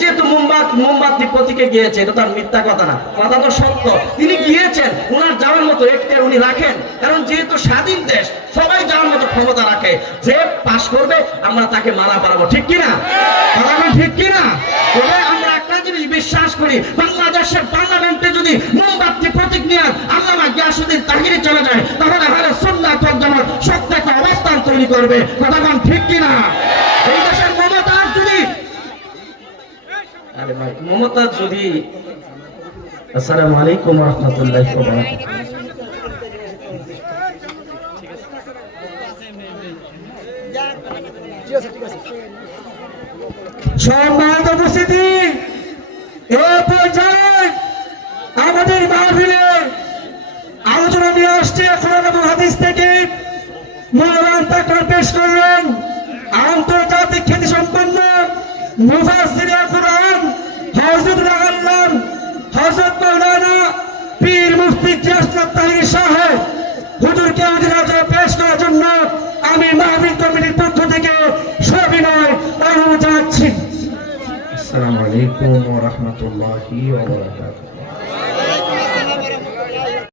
যেহেতু মোমবাতি প্রতীকে গিয়েছে, এটা তার মিথ্যা কথা না, কথা তো সত্য। তিনি গিয়েছেন, ওনার যাওয়ার মতো এখতিয়ার উনি রাখেন, কারণ যেহেতু স্বাধীন দেশ সবাই যাওয়ার মতো ক্ষমতা রাখে। যে পাশ করবে আমরা তাকে মালা পরাবো, ঠিক কিনা? ঠিক কিনা? তবে আমরা একটা জিনিস বিশ্বাস করি, বাংলাদেশের পার্লামেন্টে যদি মোমবাতি প্রতীক নিয়ে আল্লামা গিয়াসউদ্দিন তাহিরি চলে যায়, তাহলে আহলে সুন্নাত ওয়াল জামাত শক্ত একটা অবস্থান তৈরি করবে, কথা বলেন ঠিক কিনা? এই দেশের মমতাজ যদি আসসালামু আলাইকুম ওয়া রাহমাতুল্লাহি ওয়া বারাকাতুহু। সম্মানিত উপস্থিতি, এই পর্যায়ে আমাদের মাহফিলে আলোচনা নিয়ে আসছে কোরআন এবং হাদিস থেকে মৌলানা তাকওয়া পেশ করলেন আন্তর্জাতিক খ্যাতি সম্পন্ন মুফাসসিরে কুরআন হযরত আল্লাহ হযরত মাওলানা পীর মুফতি গিয়াসউদ্দিন তাহিরি সাহেব হুজুরকে আজকে পেশ করার জন্য আমি মাহফিল কমিটির পক্ষ থেকে সবিনয় অনুরোধ জানাচ্ছি। আসসালামু আলাইকুম ওয়া রাহমাতুল্লাহি ওয়া বারাকাতুহু।